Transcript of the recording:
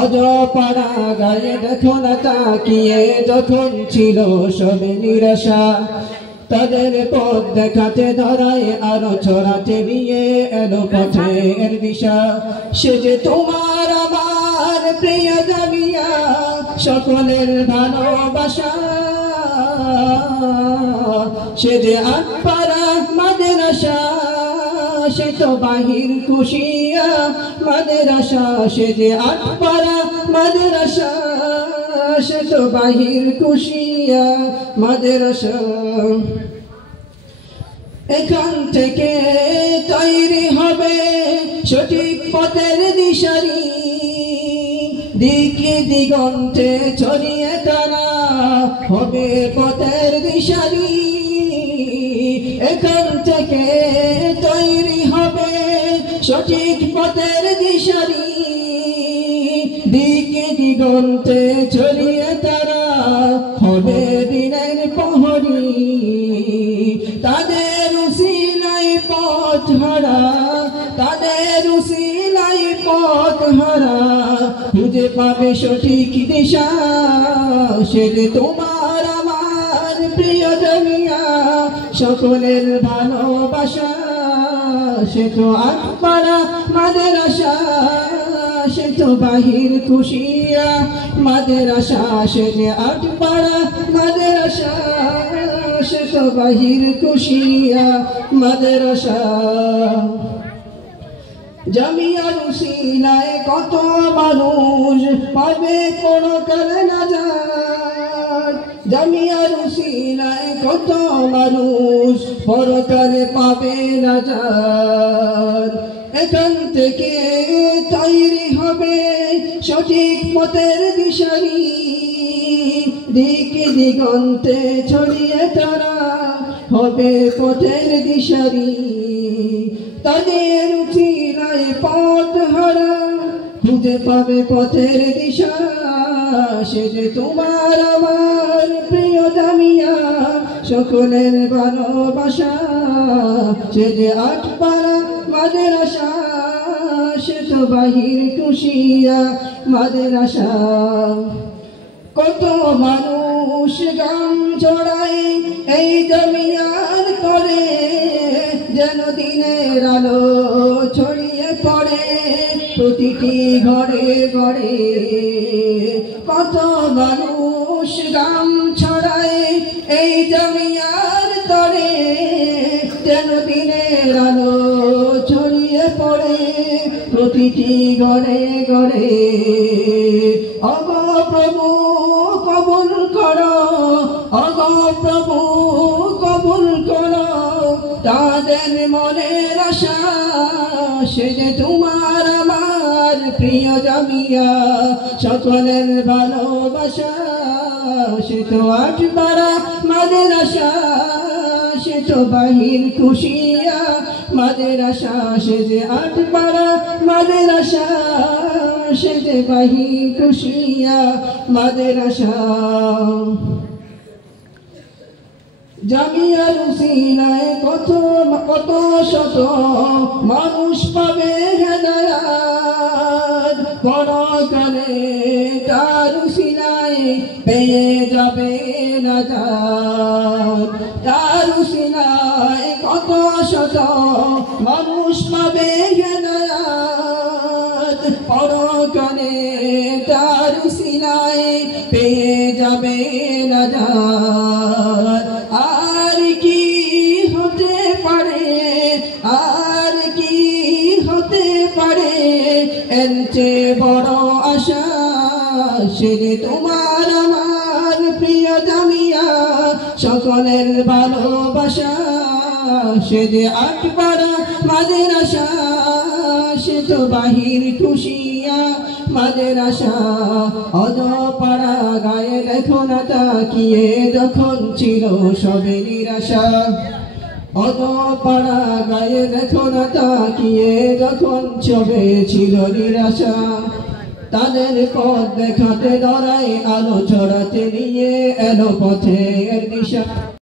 অজপাড়া গায়ে দেখো না তাকিয়ে যখন ছিল সবে নিরাশা তাদের পথ দেখাতে ধরায় আলো ছড়াতে নিয়ে এলো পথের দিশা সে যে তোমার আমার প্রিয় জামিয়া সকলের ভালোবাসা সে যে আটপাড়া মাদ্রাসা সে তো বাহির খুশিয়া মাদ্রাসা সে যে আটপাড়া মাদ্রাসা সে তো বাহির খুশিয়া মাদ্রাসা এখান থেকে তৈরি হবে সঠিক পথের দিশারি দিকে দিগন্তে ছড়িয়ে তারা হবে পথের দিশারি এখান থেকে তৈরি হবে সঠিক পথের দিশারি দিকে দিগন্তে ছড়িয়ে তারা হবে দিনের প্রহরী তাদের উসিলায় পথ হারা তাদের উসিলায় পথ হারা খুঁজে পাবে সঠিক দিশা সে যে তোমার আমার প্রিয় জামিয়া সকলের ভালোবাসা সে তো আটপাড়া মাদ্রাসা সে তো বাহির খুশিয়া মাদ্রাসা সে যে আটপাড়া মাদ্রাসা সে তো বাহির খুশিয়া মাদ্রাসা জামিয়ার উসিলায় কত মানুষ পাবে পরকাল নাজাত জামিয়ার উসিলায় কত মানুষ পরকালে পাবে নাজাত এখান থেকে তৈরি হবে সঠিক পথের দিশারি দিকে দিগন্তে ছড়িয়ে তারা হবে পথের দিশারি তাদের উচিলায় পথ হারা খুঁজে পাবে পথের দিশা সে যে তোমার আমার প্রিয় জামিয়া সকলের ভালোবাসা সে যে আটপাড়া মাদ্রাসা সে তো বাহির খুশিয়া মাদ্রাসা কত মানুষ গান জড়ায় এই জামিয়ার করে যেন দিনের আলো ছড়িয়ে পড়ে প্রতিটি ঘরে ঘরে কত মানুষ গান ছড়ায় এই জামিয়ার তরে যেন দিনের আলো ছড়িয়ে পড়ে প্রতিটি ঘরে ঘরে অগ প্রভু কবুল করো অগ প্রভু কবুল করো তাদের মনের আশা সে যে তোমার আমার প্রিয় জামিয়া সকলের ভালোবাসা সে তো আটপাড়া মাদ্রাসা সে তো বাহির খুশিয়া মাদ্রাসা সে যে আটপাড়া মাদ্রাসা সে যে বাহির খুশিয়া মাদ্রাসা জামিয়ার উসিলায় কত কত শত মানুষ পাবে হেদায়াত পরকালে তার উসিলায় পেয়ে যাবে নাজাত তার উসিলায় কত শত মানুষ পাবে হেদায়াত পরকালে তার উসিলায় পেয়ে যাবে নাজাত আর কি হতে পারে আর কি হতে পারে এর চেয়ে বড় আশা সে যে তোমার আমার প্রিয় জামিয়া সকলের ভালোবাসা সে যে আটপাড়া মাদ্রাসা সে তো বাহির খুশিয়া মাদ্রাসা অজপাড়া গায়ে দেখো না তাকিয়ে যখন ছিল সবে নিরাশা অজপাড়া গায়ে দেখো না তাকিয়ে যখন সবে ছিল নিরাশা তাদের পথ দেখাতে ধরায় আলো ছড়াতে নিয়ে এলো পথের দিশা।